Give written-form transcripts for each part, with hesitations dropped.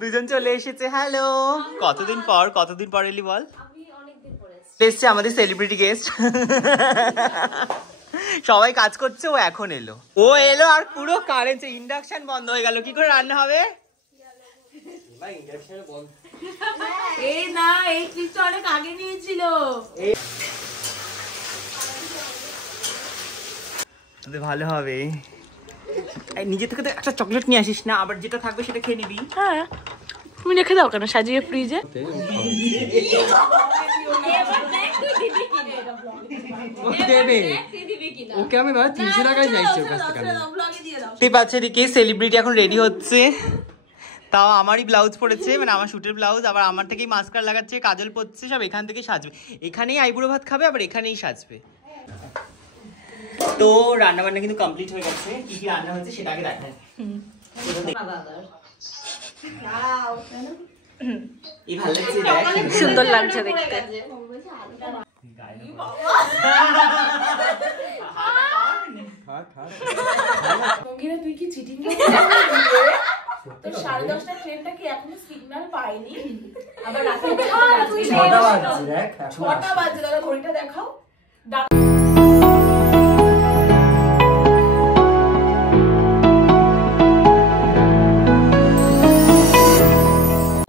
দুজন চলে এসেছে। হ্যালো, কতদিন পর এলি বল? এসছে আমাদের সেলিব্রিটি গেস্ট। সবাই কাজ করছে, ও এখন এলো। ও এলো আর পুরো কারেন্ট, ইন্ডাকশন বন্ধ হয়ে গেল। কি করে রান্না হবে? এই না, এই ক্লিপটা অনেক আগে নিয়েছিল। ভালো হবে। নিজে থেকে তো একটা চকলেট নিয়ে আসিস না, আবার যেটা থাকবে সেটা খেয়ে নিবি। হ্যাঁ, তুমি রেখে দাও কেন সাজিয়ে ফ্রিজে? ওকে আমি 300 টাকায় চাইছি ওর কাছ থেকে। এদিকে সেলিব্রিটি এখন রেডি হচ্ছে, তাও আমারই ব্লাউজ পরেছে, মানে আমার শুটের ব্লাউজ। আবার আমার থেকেই মাস্কারা লাগাচ্ছে, কাজল পরছে, সব এখান থেকে সাজবে। এখানেই আইবুড়ো ভাত খাবে, আবার এখানেই সাজবে। তো রান্না বান্না কিন্তু কমপ্লিট হয়ে গেছে। কি কি রান্না হয়েছে সেটা আগে দেখাই। সুন্দর লাগছে দেখতে। তুই কি চিটিং তো 10:30 ট্রেনটা কি এখনো সিগন্যাল পাইনি? আবার রাতে 6টা বাজে দাদা, ঘড়িটা দেখাও।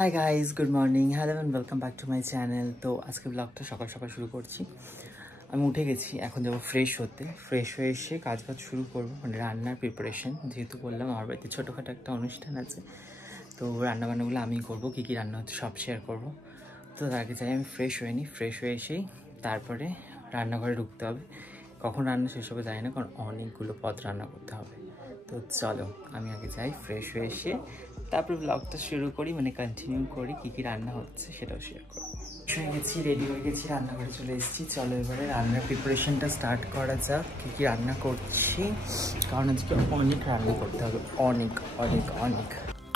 Hi guys, good morning, hello and welcome back to my channel. তো আজকে ব্লগটা সকাল সকাল শুরু করছি। আমি উঠে গেছি, এখন যাবো ফ্রেশ হতে। ফ্রেশ হয়ে এসে কাজ শুরু করবো, মানে রান্নার প্রিপারেশন। যেহেতু বললাম আমার বাড়িতে ছোটোখাটো একটা অনুষ্ঠান আছে, তো রান্নাবান্নাগুলো আমি করবো। কী কী রান্না হচ্ছে সব শেয়ার করবো। তো তার আগে চাই আমি ফ্রেশ হয়ে নিই। ফ্রেশ হয়ে এসেই তারপরে রান্নাঘরে ঢুকতে হবে। কখন রান্না শেষ হবে জানি না, কারণ অনেকগুলো পদ রান্না করতে হবে। তো চলো আমি আগে যাই, ফ্রেশ হয়ে এসে তারপর ব্লগটা শুরু করি, মানে কন্টিনিউ করি। কী কী রান্না হচ্ছে সেটাও শেয়ার করবো। হয়ে গেছি, রেডি হয়ে গেছি, রান্নাঘরে চলে এসেছি। চলো এবারে রান্নার প্রিপারেশনটা স্টার্ট করা যাক। কী কী রান্না করছি, কারণ আজকে অনেক রান্না করতে হবে, অনেক অনেক অনেক।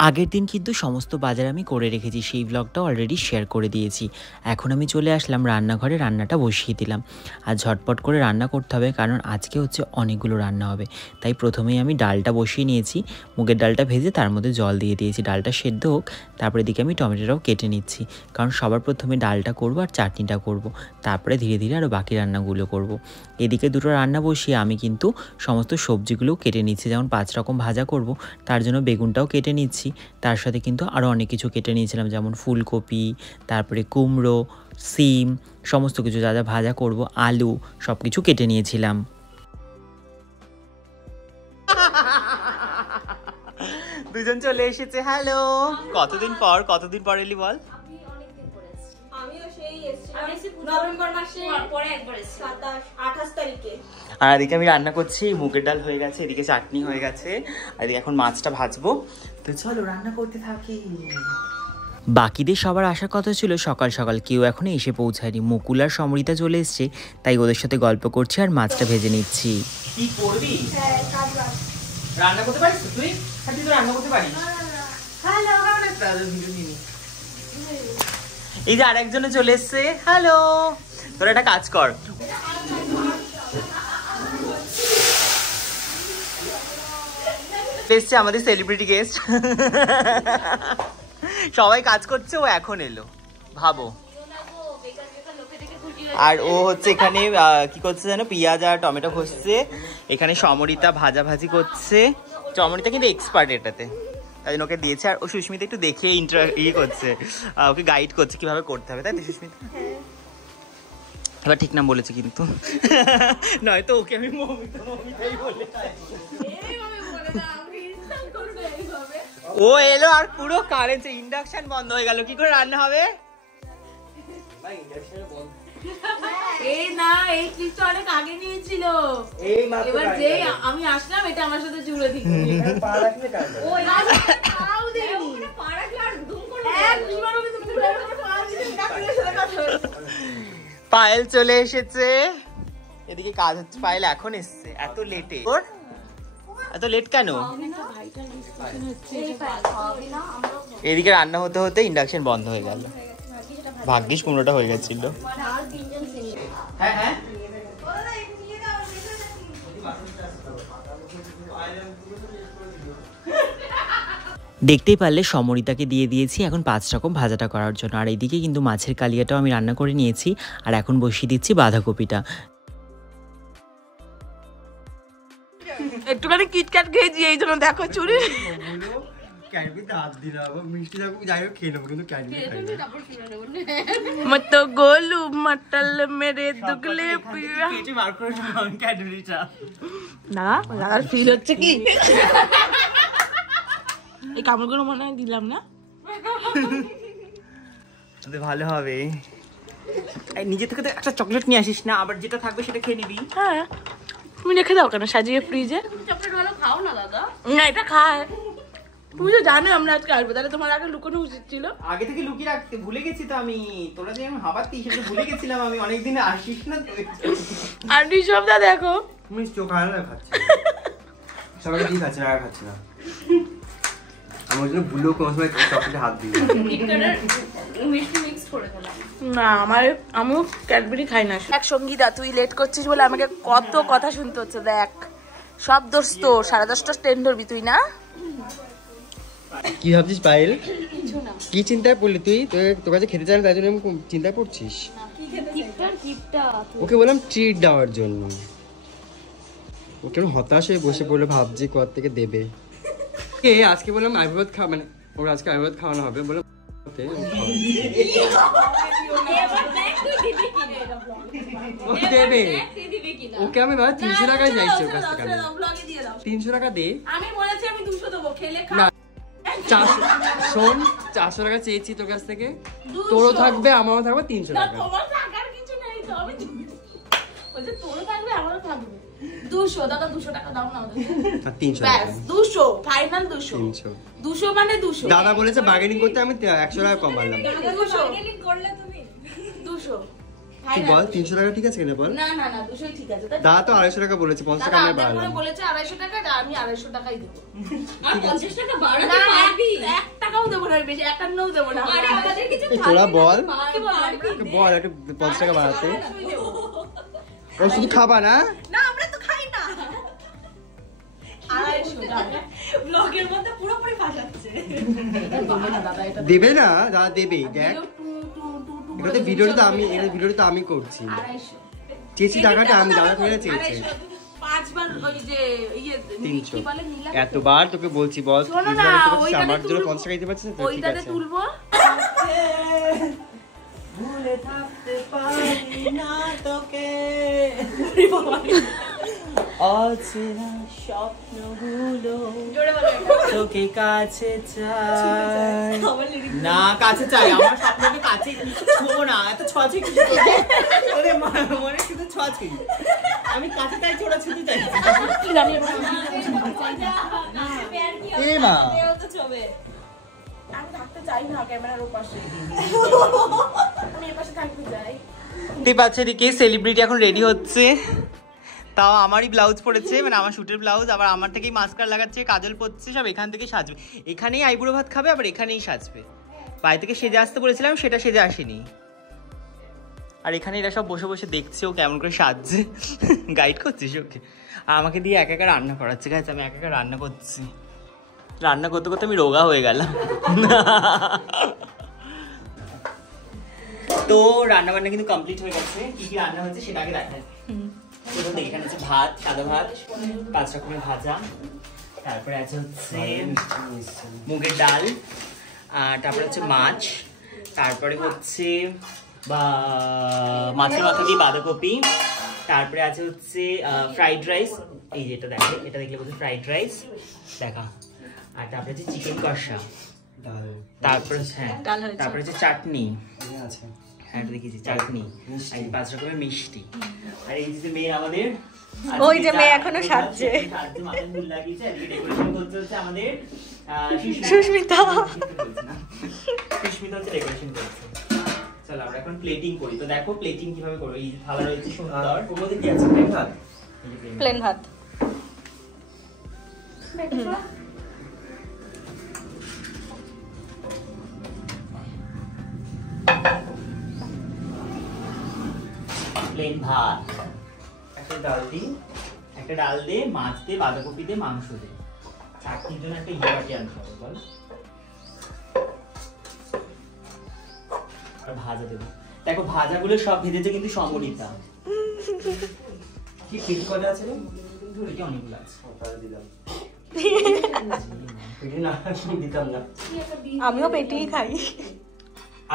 আগের দিন কিন্তু সমস্ত বাজার আমি করে রেখেছি, সেই ব্লগটা অলরেডি শেয়ার করে দিয়েছি। এখন আমি চলে আসলাম রান্নাঘরে, রান্নাটা বসিয়ে দিলাম। আর ঝটপট করে রান্না করতে হবে, কারণ আজকে হচ্ছে অনেকগুলো রান্না হবে। তাই প্রথমেই আমি ডালটা বসিয়ে নিয়েছি, মুগের ডালটা ভেজে তার মধ্যে জল দিয়ে দিয়েছি। ডালটা সেদ্ধ হোক, তারপরে দিকে আমি টমেটোটাও কেটে নিচ্ছি, কারণ সবার প্রথমে ডালটা করব আর চাটনিটা করব, তারপরে ধীরে ধীরে আরও বাকি রান্নাগুলো করব। এদিকে দুটো রান্না বসিয়ে আমি কিন্তু সমস্ত সবজিগুলোও কেটে নিচ্ছি। যেমন 5 রকম ভাজা করব, তার জন্য বেগুনটাও কেটে নিচ্ছি। তার সাথে কিন্তু আরও অনেক কিছু কেটে নিয়েছিলাম, যেমন ফুলকপি, তারপরে কুমড়ো, সিম, সমস্ত কিছু যা যা ভাজা করব, আলু, সব কিছু কেটে নিয়েছিলাম। দুজন চলে এসেছে। হ্যালো, কতদিন পর এলি বল? আর এদিকে আমি রান্না করছি, মুগের ডাল হয়ে গেছে, এদিকে চাটনি হয়ে গেছে, আর এদিকে এখন মাছটা ভাজবো। তো চলো রান্না করতে থাকি। বাকিদের সবার আসার কথা ছিল সকাল সকাল, কেউ এখনো এসে পৌঁছায়নি। মুকুল আর সমরিতা চলে এসছে, তাই ওদের সাথে গল্প করছি আর মাছটা ভেজে নিচ্ছি। কি করবি? রান্না করতে পারিস তুই? তুই তো রান্না করতে পারিস। এই যে আরেকজনে চলে এসছে। হ্যালো, তোরা একটা কাজ কর, এসছে আমাদের সেলিব্রিটি গেস্ট। সবাই কাজ করছে, ও এখন এলো, ভাবো। আর ও হচ্ছে এখানে কি করছে জানো, পেঁয়াজ আর টমেটো ঘষছে। এখানে সমরিতা ভাজাভাজি করছে। সমরিতা কিন্তু এক্সপার্ট এটাতে, তাই জন্য ওকে দিয়েছে। আর ও সুস্মিতা একটু দেখে করছে, ওকে গাইড করছে কিভাবে করতে হবে, তাই তো সুস্মিতা? এবার ঠিক নাম বলেছে কিন্তু, নয়তো ওকে আমি মমিতাই বলে। ও এলো আর পুরো কারেন্ট, ইন্ডাকশন বন্ধ হয়ে গেল। কি করে রান্না হবে? এই না, এই ক্লিপটা অনেক আগে নিয়েছিল। এবার যে আমি আসলাম, এটা আমার সাথে জুড়ে দিই। পায়েল চলে এসেছে, এদিকে কাজ হচ্ছে। পায়েল এখন এসছে, এত লেটে। এত লেট কেন? এদিকে রান্না হতে হতে ইন্ডাকশন বন্ধ হয়ে গেল। ভাগ্যিস কুমড়োটা হয়ে গেছিল। হ্যাঁ হ্যাঁ, দেখতেই পারলে সমরিতাকে দিয়ে দিয়েছি এখন 5 রকম ভাজাটা করার জন্য। আর এইদিকে কিন্তু মাছের কালিয়াটাও আমি রান্না করে নিয়েছি। আর এখন বসিয়ে দিচ্ছি বাঁধাকপিটা। একটুখানি কিটক্যাট খেয়েছি এই জন্য দেখো চুরি মত গোলু মটল মেরে দুগলে না লাগার ফিল হচ্ছে কি এই কামড়গুলো মনে হয় দিলাম না ভালো হবে। নিজে থেকে তো একটা চকলেট নিয়ে আসিস না, আবার যেটা থাকবে সেটা খেয়ে নিবি। হ্যাঁ তুমি রেখে দাও কেন সাজিয়ে ফ্রিজে? চকলেট ভালো খাও না দাদা। না এটা খায়, তুমি তো জানো আমরা আজকে আসবো, তাহলে তোমার আগে লুকোনো উচিত ছিল। আগে থেকে লুকিয়ে রাখতে ভুলে গেছি তো আমি, তোরা যে আমি হাবাতি সেটা ভুলে গেছিলাম আমি। অনেকদিন আসিস না তো। আর ঋষভদা দেখো মিষ্টি চোখ হারা খাচ্ছে, সবাইকে দিয়ে খাচ্ছে না, আর খাচ্ছে না। আমি ওই জন্য ভুলেও কোনো সময় চকলেটে হাত দিই মিষ্টি মিক্স করে দিলাম না। আমিও ক্যাডবেরি খাই না। দেখ সঙ্গীতা তুই লেট করছিস বলে আমাকে কত কথা শুনতে হচ্ছে। দেখ সব দোষ তোর, 10:30টা ট্রেন ধরবি তুই না। কি ভাবছিস পায়েল? কি চিন্তায় পড়লি তুই? তোর কাছে খেতে চাই না তাই জন্য চিন্তায় পড়ছিস? ওকে বললাম ট্রিট দেওয়ার জন্য, ও কেন হতাশ হয়ে বসে পড়লো, ভাবছি কোথা থেকে দেবে। আজকে বললাম আইভাত খাওয়া, মানে ওর আজকে আইভাত খাওয়ানো হবে বললাম। ওকে আমি ভাবছি 300 টাকায় যাইছি ওর কাছ থেকে। 300 টাকা দে। আমি বলেছি আমি 200 দেবো, খেলে খা। 400 টাকা চেয়েছি তোর কাছ থেকে, তোরও থাকবে আমারও থাকবে 300 টাকা। তোমার টাকার কিছু নেই তো, আমি বলছি তোরও থাকবে আমারও থাকবে। 200 দাদা, 200 টাকা দাও না ওদের। 300 ব্যাস 200 ফাইনাল 200 200 মানে 200। দাদা বলেছে বার্গেনিং করতে, আমি 100 টাকা কম বললাম। 200 বার্গেনিং করলে তুমি 200 তুই বল 300 টাকা ঠিক আছে কিনা বল। না না না 200 ঠিক আছে। দাদা তো 250 টাকা বলেছে, 50 টাকা আমি বাড়ালাম। বলেছে 250 টাকা, আমি 250 টাকাই দেবো। আর 50 টাকা বাড়াতে পারবি? 1 টাকাও দেবো না, বেশি 1 টাকাও দেবো না। আরে আমাদের কিছু তোরা বল, কি বলবি? বল একটু 50 টাকা বাড়াতে। ও শুধু খাবা না? না আমরা তো খাই না। 250 টাকা ব্লগের মধ্যে পুরোপুরি ফাঁসাচ্ছে। দেবে না দাদা, দেবে। দেখ এটা ভিডিওটা আমি করছি, চেয়েছি টাকাটা আমি, দাদা করে চেয়েছি 5বার ওই যে কি বলে নীলা, এতবার তোকে বলছি বল আমার জন্য 50 টাকা দিতে পারছিস না? ঠিক ওইটাতে আছে তুলবো। ভুলে থাকতে পারি না তোকে, অচেনা স্বপ্নগুলো তোকে কাছে চাই। না কাছে চাই, আমার স্বপ্নকে কাছে ছোঁবো না, এত ছোঁয়াছি কি ওরে মনে শুধু ছোঁয়াছি, আমি কাছে চাই, ছোড়া ছুটি চাই। এ মা আমি থাকতে চাই না ক্যামেরার ওপাশে, আমি এপাশে থাকতে চাই। দেখতে পাচ্ছ এদিকে সেলিব্রিটি এখন রেডি হচ্ছে, তাও আমারই ব্লাউজ পরেছে, মানে আমার শুটের ব্লাউজ, আবার আমার থেকেই মাস্কার লাগাচ্ছে, কাজল পরছে, সব এখান থেকে সাজবে, এখানেই আইবুড়ো ভাত খাবে, আবার এখানেই সাজবে। বাড়ি থেকে সেজে আসতে বলেছিলাম, সেটা সেজে আসেনি। আর এখানে এরা সব বসে বসে দেখছে ও কেমন করে সাজছে, গাইড করছিস ওকে। আর আমাকে দিয়ে একা একা রান্না করাচ্ছে, গাছ আমি একা একা রান্না করছি, রান্না করতে করতে আমি রোগা হয়ে গেলাম। তো রান্না বান্না কিন্তু কমপ্লিট হয়ে গেছে, কি কি রান্না হচ্ছে সেটা আগে দেখায়। এখানে আছে ভাত, সাদা ভাত, 5 রকমের ভাজা, তারপরে আছে হচ্ছে মুগের ডাল, আর তারপরে হচ্ছে মাছ, তারপরে হচ্ছে মাছের মাথা দিয়ে বাঁধাকপি, তারপরে আছে হচ্ছে ফ্রাইড রাইস, এই যে এটা দেখে, এটা দেখলে বলছে ফ্রাইড রাইস দেখা, আর তারপরে হচ্ছে চিকেন কষা, তারপরে হ্যাঁ তারপরে হচ্ছে চাটনি আছে, হ্যাঁ দেখিয়েছি চাটনি, 5 রকমের মিষ্টি। আর এই যে মেয়ে আমাদের, ওই যে মেয়ে এখনো সাজছে, মাথায় ফুল লাগিয়েছে, এদিকে ডেকোরেশন করতে হচ্ছে আমাদের সুস্মিতা হচ্ছে ডেকোরেশন করছে। চলো আমরা এখন প্লেটিং করি। তো দেখো প্লেটিং কিভাবে করবো, এই যে থালা রয়েছে সুন্দর, ওর মধ্যে কি আছে? প্লেন ভাত, প্লেন ভাত। প্লেন ভাত, একটা ডাল দিয়ে, মাছ দিয়ে, বাঁধাকপি দিয়ে, মাংস দিয়ে, চাটনির জন্য একটা ইয়ে বাটি আনতে হবে বল। আর ভাজা দেবো। দেখো ভাজাগুলো সব ভেজেছে কিন্তু সমরিতা। কি পেটি কটা আছে রে? পেটি অনেকগুলো আছে। তাহলে দিলাম। পেটি না দিতাম না। আমিও পেটিই খাই।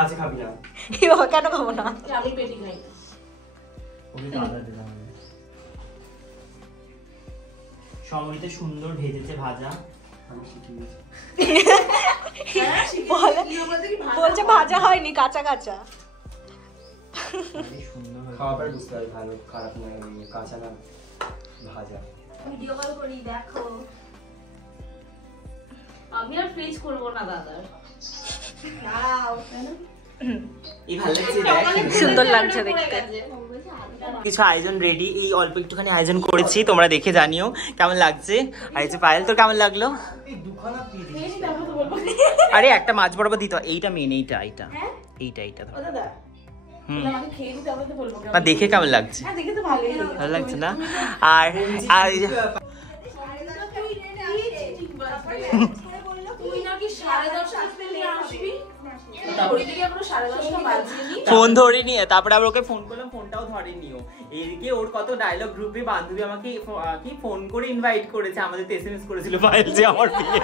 আজকে খাবি না? কেন খাবো না? আমি পেটি খাই। ওকে ভাজা দিলাম। সমরিতা সুন্দর ভেজেছে ভাজা। আমি শিখে গেছি। বলছে ভাজা হয়নি, কাঁচা কাঁচা। খাওয়ার পর বুঝতে হবে ভালো খারাপ না, কাঁচা না ভাজা। ভিডিও কল করি দেখো। আমি আর ফ্রিজ করবো না দাদা। এই ভালো লাগছে দেখ, সুন্দর লাগছে দেখতে। কিছু আয়োজন রেডি, এই অল্প একটুখানি আয়োজন করেছি, তোমরা দেখে জানিও কেমন লাগছে। আর এই যে পায়েল, তোর কেমন লাগলো? আরে একটা মাছ বরাবর দিতে হয়, এইটা মেন, এইটা এইটা এইটা ধর। দেখে কেমন লাগছে? ভালো লাগছে না? আর আর ফোন ধরে নিয়ে তারপরে আবার ওকে ফোন করলাম, ফোনটাও ধরেনিও। এদিকে ওর কত ডায়লগ, গ্রুপে বান্ধবী আমাকে কি ফোন করে ইনভাইট করেছে, আমাদের এসএমএস করেছিল পায়েল যে আমার বিয়ে,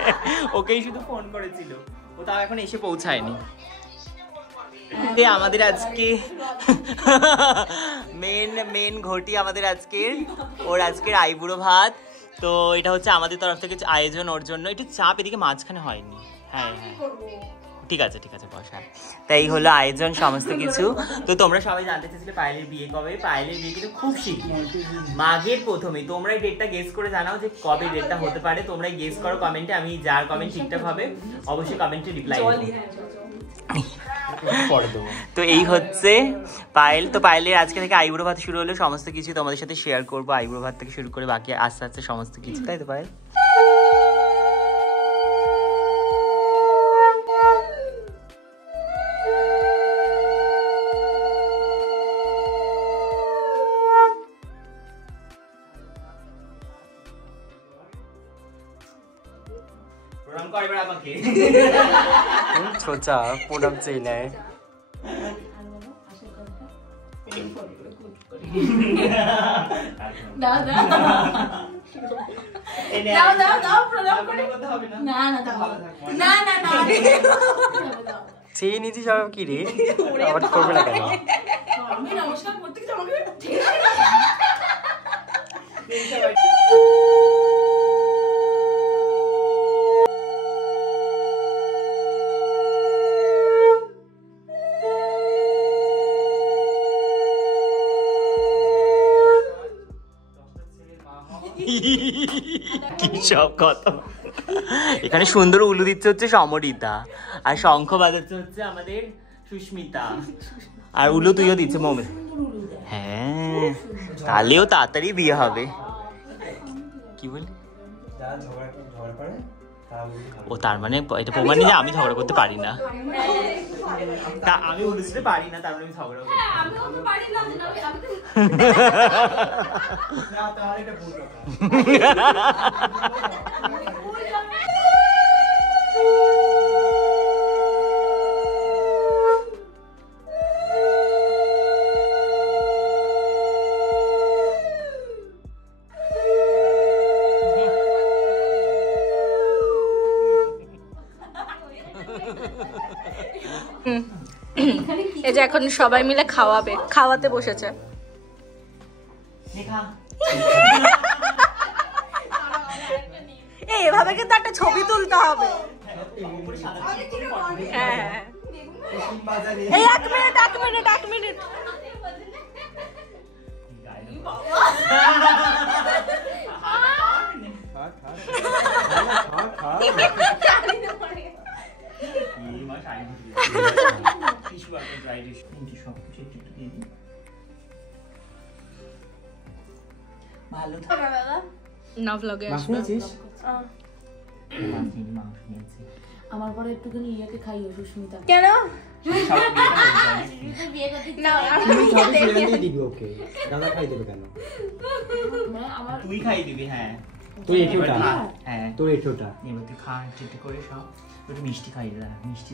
ওকেই শুধু ফোন করেছিল, ও তাও এখন এসে পৌঁছায়নি। আমাদের আজকে মেন ঘটি আমাদের আজকের, ওর আজকের আইবুড়ো ভাত। তো এটা হচ্ছে আমাদের তরফ থেকে আয়োজন ওর জন্য। একটু চাপ এদিকে মাঝখানে হয়নি। হ্যাঁ হ্যাঁ ঠিক আছে বসা। তাই হলো আয়োজন সমস্ত কিছু। তো তোমরা সবাই জানতে চেয়েছিলে পায়েলের বিয়ে কবে। পায়েলের বিয়ে কিন্তু খুব শীঘ্র, মাঘের প্রথমে। তোমরা এই ডেটটা গেস করে জানাও যে কবে ডেটটা হতে পারে। তোমরাই গেস করো কমেন্টে, আমি যার কমেন্ট ঠিকঠাক হবে অবশ্যই কমেন্টে রিপ্লাই দেবো। তো এই হচ্ছে পায়েল। তো পায়েলের আজকে থেকে আইবুড়ো ভাত শুরু হলো, সমস্ত কিছু তোমাদের সাথে শেয়ার করবো, আইবুড়ো ভাত থেকে শুরু করে বাকি আস্তে আস্তে সমস্ত কিছু, তাই তো পায়েল? প্রণাম কর এবার আমাকে। ছোচা প্রণাম চাই নাই। সেই নিচে সব কি রে আবার করবে না কেন? নমস্কার করতে গেছি আমাকে কি সব কথা। এখানে সুন্দর উলু দিচ্ছে হচ্ছে সমরিতা, আর শঙ্খ বাজাচ্ছে হচ্ছে আমাদের সুস্মিতা, আর উলু তুইও দিচ্ছে মৌমি। হ্যাঁ তাহলেও তাড়াতাড়ি বিয়ে হবে। কি বলি? ও তার মানে এটা প্রমাণ যে আমি ঝগড়া করতে পারি না। আমি উলুতে পারি না, তার মানে আমি ঝগড়া করতে পারি না। তাহলে এটা ভুল কথা। এই যে এখন সবাই মিলে খাওয়াতে বসেছে। এভাবে কিন্তু একটা ছবি তুলতে হবে। হ্যাঁ এই এক মিনিট ভালো না ব্লগে আমার পরে একটুখানি ইয়াকে খাইও সুস্মিতা। কেন? তুই খাই দিবি। হ্যাঁ তোর এঁঠোটা হ্যাঁ তোর এঁঠোটা এবার তুই খা একটু করে সব একটু মিষ্টি খাই না মিষ্টি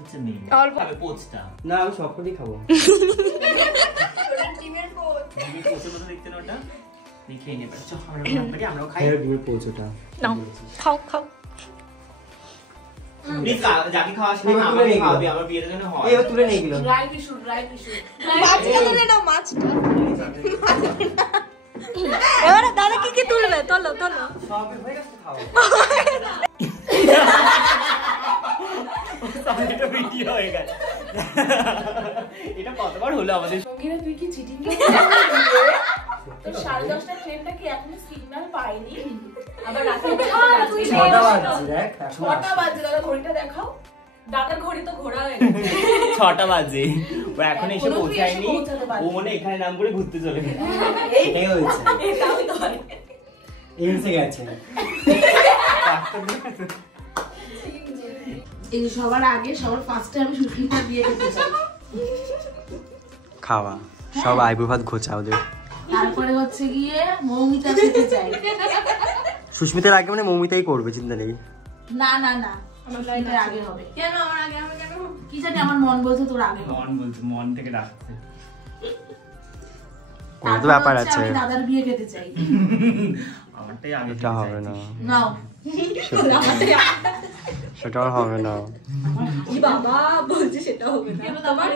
হচ্ছে মেন পোচটা না আমি সবকটাই খাবো ডিমের পোচ পোচের মতো দেখতে না ওটা খেয়ে নেবে আমরাও খাই ডিমের পোচটা নাও খাও খাও যাকে খাওয়া আসলে আমাকে খাওয়াবে আমার বিয়ের জন্য হয় এবার তুলে নিয়ে গেল ড্রাই টিস্যু মাছটা তুলে নাও মাছটা এবারে দাদা কি তুলবে তোলো তোলো সব হয়ে গেছে খাওয়া এটা ভিডিও হয়ে গেছে এটা কতবার হলো আমাদের সঙ্গীরা তুই কি চিটিং তো 10:30 ট্রেনটা কি এখনো সিগন্যাল পাইনি আবার রাতে 6টা বাজছে দেখ 6টা বাজে দাদা ঘড়িটা দেখাও দাদার ঘড়ি তো ঘোরা হয়ে গেছে 6টা বাজে ও এখন এসে কোনো তুই এসে পৌঁছায়নি পৌঁছাতে পারবি। ও মনে এখানে নাম করে ঘুরতে চলে গেছে এটাই হয়েছে এটাও তো হয় এসে গেছে এই সবার আগে সবার ফার্স্টে আমি সুস্মিতা দিয়ে খেতে চাই খাওয়া সব আইবুড়ো ভাত ঘোচা ওদের তারপরে হচ্ছে গিয়ে মৌমিতা খেতে চাই সুস্মিতার আগে মানে মৌমিতাই করবে চিন্তা নেই না না না সুস্মিতার আগে হবে কেন আমার আগে আমি কেন কি জানি আমার মন বলছে তোর আগে হবে। মন বলছে মন থেকে ডাকছে কোনো তো তারপরে ব্যাপার হচ্ছে আছে আমি দাদার বিয়ে খেতে চাই আমারটাই আগে এটা হবে না নাও সেটা আর হবে না বাবা বলছে সেটা হবে না তোমার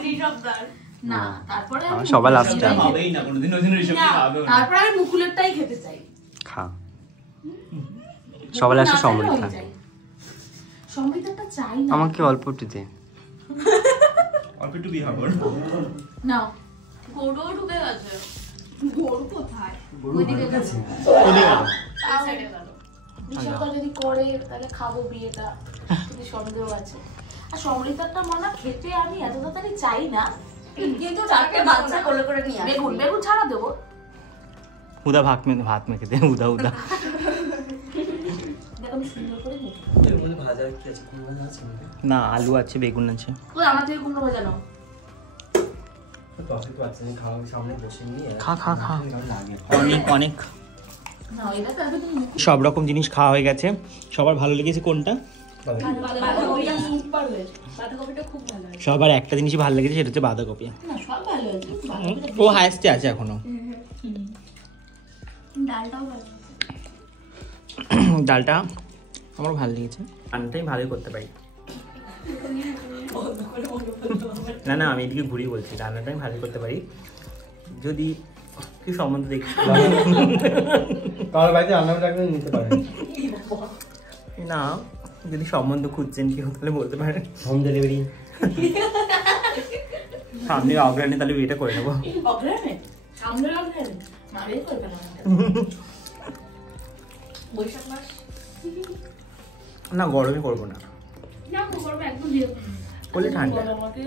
না তারপরে আমি আমার সবার লাস্টে এটা হবেই না কোনোদিন ওই জন্য ঋষভ না, খাবে না তারপরে আমি মুকুলেরটাই খেতে চাই খা সবার লাস্টে সমৃদ্ধা সমৃদ্ধাটা চাই না আমাকে অল্প একটু দে অল্প একটু বিয়ে হবে নাও গরু ঢুকে গেছে গরু কোথায় ওইদিকে গেছে নিশাটা যদি করে তাহলে খাবো বিয়েটা কিন্তু সন্দেহ আছে আর সমৃদ্ধাটা মনে খেতে আমি এত তাড়াতাড়ি চাই না কিন্তু চারটে বাচ্চা কোলে করে নিয়ে বেগুন বেগুন ছাড়া দেবো উদা ভাত মেখে দে উদা দেখো আমি সুন্দর করে নিই না আলু আছে বেগুন আছে ওই আমার থেকে কুমড়ো ভাজা নাও খা খা খা অনেক অনেক নাও এটা তাহলে তুমি সব রকম জিনিস খাওয়া হয়ে গেছে সবার ভালো লেগেছে কোনটা বাঁধাকপিটা সুপার হয়েছে বাঁধাকপিটা খুব ভালো হয়েছে সবার একটা জিনিসই ভালো লেগেছে সেটা হচ্ছে বাঁধাকপি না সব ভালো হয়েছে ও হায়েস্টে আছে এখনো ডালটাও ভালো ডালটা আমার ভালো লেগেছে রান্নাটা আমি ভালোই করতে পারি না না আমি এদিকে ঘুরিয়ে বলছি রান্নাটা আমি ভালোই করতে পারি যদি কি সম্বন্ধ দেখি কারোর বাড়িতে রান্না টাকা নিতে পারেন না যদি সম্বন্ধ খুঁজছেন কেউ তাহলে বলতে পারেন হোম ডেলিভারি সামনে অগ্রাণে তাহলে বিয়েটা করে নেবো অগ্রাণে সামনে অগ্রাণে মারিয়ে করবে না বৈশাখ মাস না গরমে করবো না না করবে একদম দিয়ে করলে ঠান্ডা আমাকে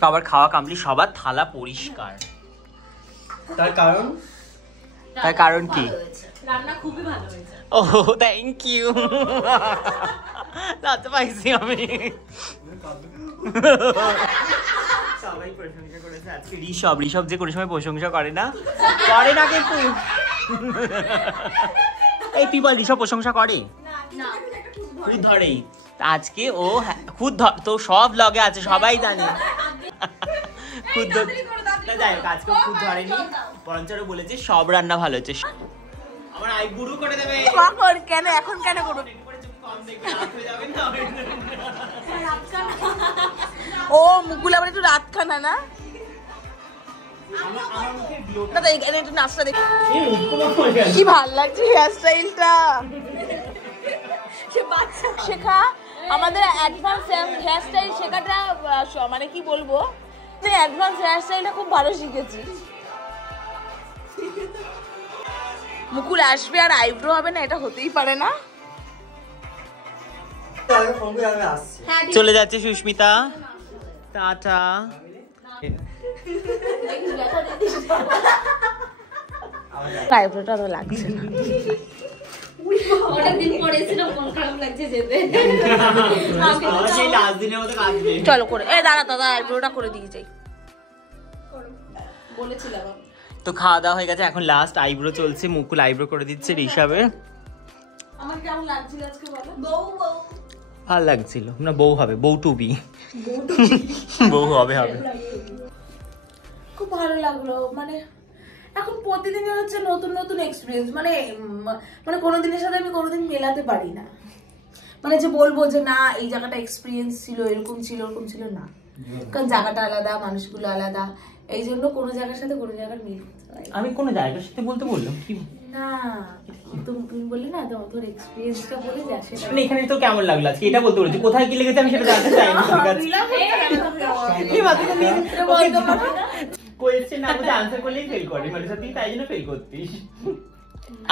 খাবার খাওয়া কমপ্লিট সবার থালা পরিষ্কার তার কারণ তার কারণ কি রান্না খুবই ভালো হয়েছে ও থ্যাংক ইউ লাতে পাইছি আমি সবাই প্রশংসা করেছে আজকে ঋষভ যে কোনো সময় প্রশংসা করে না কিন্তু এই তুই বল ঋষভ প্রশংসা করে খুদ ধরেই আজকে ও খুদ তো সব ব্লগে আছে সবাই জানে খুদ যাই হোক আজকে খুদ ধরেনি বরঞ্চ আরো বলেছে সব রান্না ভালো হচ্ছে আমার আই গুরু করে দেবে কখন কেন এখন কেন করবো ও মুকুল আবার একটু রাত খানা না দাদা এখানে একটু নাচটা দেখি কি ভাল লাগছে হেয়ার স্টাইলটা শেখা আমাদের অ্যাডভান্স হেয়ার স্টাইল শেখাটা মানে কি বলবো অ্যাডভান্স হেয়ার স্টাইলটা খুব ভালো শিখেছি মুকুল আসবে আর আইব্রো হবে না এটা হতেই পারে না চলে যাচ্ছে সুস্মিতা টাটা আইব্রোটা তো লাগছে না অনেকদিন পরে ছিল মন খারাপ লাগছে যেতে চলো করে দাদা আইব্রোটা করে দিয়ে যাই বলেছিলাম তো খাওয়া দাওয়া হয়ে গেছে এখন লাস্ট আইব্রো চলছে মুকুল আইব্রো করে দিচ্ছে ঋষভে আমার কেমন লাগছিল আজকে বলো? ভালো লাগছিল না, বউ হবে, বউ টু বি, বউ হবে। খুব ভালো লাগলো। মানে এখন প্রতিদিনের হচ্ছে নতুন নতুন এক্সপিরিয়েন্স, মানে কোনো দিনের সাথে আমি কোনোদিন মেলাতে পারি না, মানে যে বলবো যে না এই জায়গাটা এক্সপিরিয়েন্স ছিল, এরকম ছিল ওরকম ছিল না, কারণ জায়গাটা আলাদা, মানুষগুলো আলাদা, এই জন্য কোনো জায়গার সাথে কোনো জায়গার মিল। আমি কোনো জায়গার সাথে বলতে বললাম কি না, তুমি বললে না তোর এক্সপেরিয়েন্সটা বলে যা সেটা। মানে এখানে তো কেমন লাগলো আজকে এটা বলতে বলেছি, কোথায় কি লেগেছে আমি সেটা জানতে চাই না। কোয়েশ্চেন না বুঝে আনসার করলেই ফেল করে, মানে সত্যি তাই জন্য ফেল করতিস।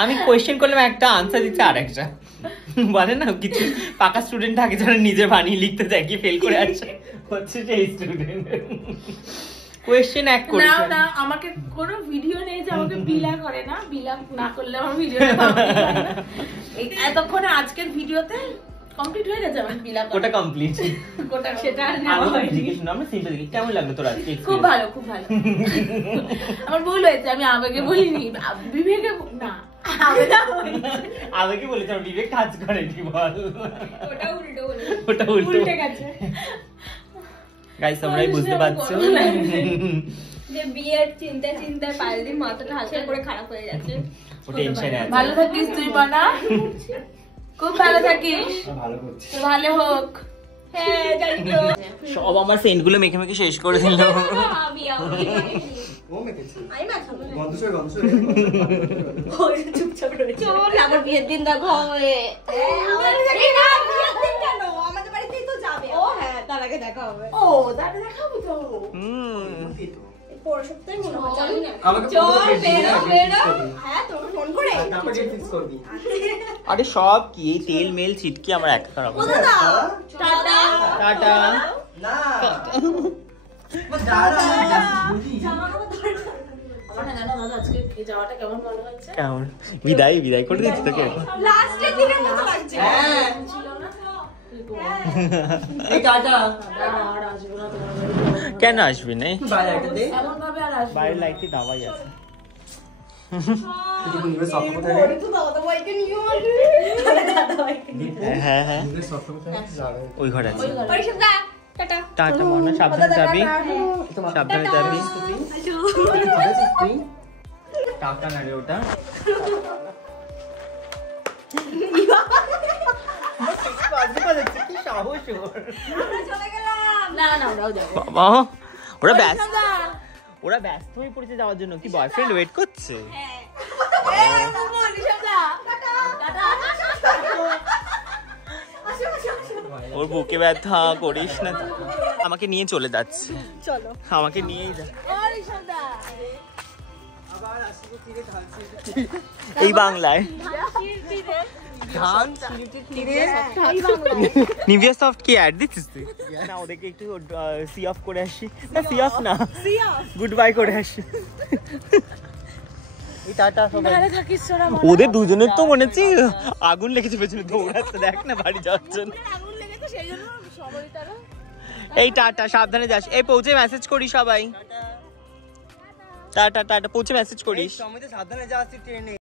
আমি কোয়েশ্চেন করলাম একটা, আনসার দিচ্ছে আরেকটা। বলে না কিছু পাকা স্টুডেন্ট থাকে যারা নিজে বানিয়ে লিখতে যায়, কি ফেল করে আসে, হচ্ছে সেই স্টুডেন্ট। কোয়েশ্চেন এক করে না না, আমাকে কোনো ভিডিও নেই যে আমাকে বিলা করে না, বিলা না করলে আমার ভিডিওটা কমপ্লিট হয় না। এতক্ষণে আজকের ভিডিওতে কমপ্লিট হয়ে গেছে আমার বিলা করা। ওটা কমপ্লিট, ওটা সেটা আর নেওয়া হয়নি। আমরা সিম্পল দেখি কেমন লাগলো তোর আজকে? খুব ভালো, খুব ভালো। আমার ভুল হয়েছে, আমি আবেগে বলিনি, বিবেকে না, আবেগে বলেছি, আমার বিবেক কাজ করেনি। বল ওটা উল্টে গেছে। গাইস তোমরাই বুঝতে পারছো যে বিয়ের চিন্তায় পায়ের দিন মাথাটা হালকা করে খারাপ হয়ে যাচ্ছে। ও টেনশনে আছে। ভালো থাকিস তুই বানা, খুব ভালো থাকিস, ভালো হোক। হ্যাঁ জানি তো। সব আমার সেন্ট গুলো মেখে মেখে শেষ করে দিল। আমি মাখাবো। চুপচাপ রয়েছে। চল আবার বিয়ের দিন দেখো হবে। আমাদের দিন কেন? আমাদের বাড়িতেই তো যাবে। ও হ্যাঁ, তার আগে দেখা হবে। ও দাদা দেখাবো তো। পরের সপ্তাহে মনে হয়। চল বেরো। হ্যাঁ তোকে ফোন করে। আরে সব কি এই তেল মেল ছিটকি আমার একা খারাপ। ও দাদা টাটা টাটা। না জামা কাপড় ধরে আমার না জানো দাদা আজকে এই যাওয়াটা কেমন ভালো হয়েছে। কেমন বিদায় করে দিচ্ছি তোকে। লাস্টের দিনের মতো লাগছে। হ্যাঁ ছিল না এই টাটা। আর আসবো না তোমার কেন আসবি না? বাইরে একটা দে। এমন ভাবে আর আসবো বাইরের লাইটটি দাওয়াই আছে। তুই নিবে সব কোথায় রে? তো দাদা ভাইকে নিয়ে আসবে। দাদা ভাইকে হ্যাঁ হ্যাঁ নিবে সব কোথায় যাবে? ওই ঘরে আছে। পরিষদ দা টাটা টাটা মনে, সাবধানে যাবি, সাবধানে যাবি। তুই টাকা না রে ওটা। কি সাহস ওর। আমরা চলে গেলাম। না না ওরাও যাবে। বাবা ওরা ব্যস্ত হয়ে পড়েছে যাওয়ার জন্য। কি বয়ফ্রেন্ড ওয়েট করছে? এই মোমো ঋষভ দা টাটা টাটা আসো ওর বুকে ব্যথা করিস না, আমাকে নিয়ে চলে যাচ্ছে। চলো আমাকে নিয়েই যা। ও ঋষভ দা আবার আসবো তীরে ঢালছি। এই বাংলায় ধান সিঁড়িটির তীরে নিভিয়া সফট কি অ্যাড দিচ্ছিস তুই? না ওদেরকে একটু সি অফ করে আসি। না সি অফ না, গুড বাই করে আসি। এই টাটা সবাই। ভালো থাকিস তোরা। ওদের দুজনের তো মনে হচ্ছে আগুন লেগেছে পেছনে, দৌড়াচ্ছে দেখ না বাড়ি যাওয়ার জন্য। আগুন লেগেছে সেই জন্য সবাই তারা। এই টাটা, সাবধানে যাস। এই পৌঁছে মেসেজ করিস সবাই। টাটা টাটা, পৌঁছে মেসেজ করিস। সময় তো সাবধানে যাচ্ছি ট্রেনে।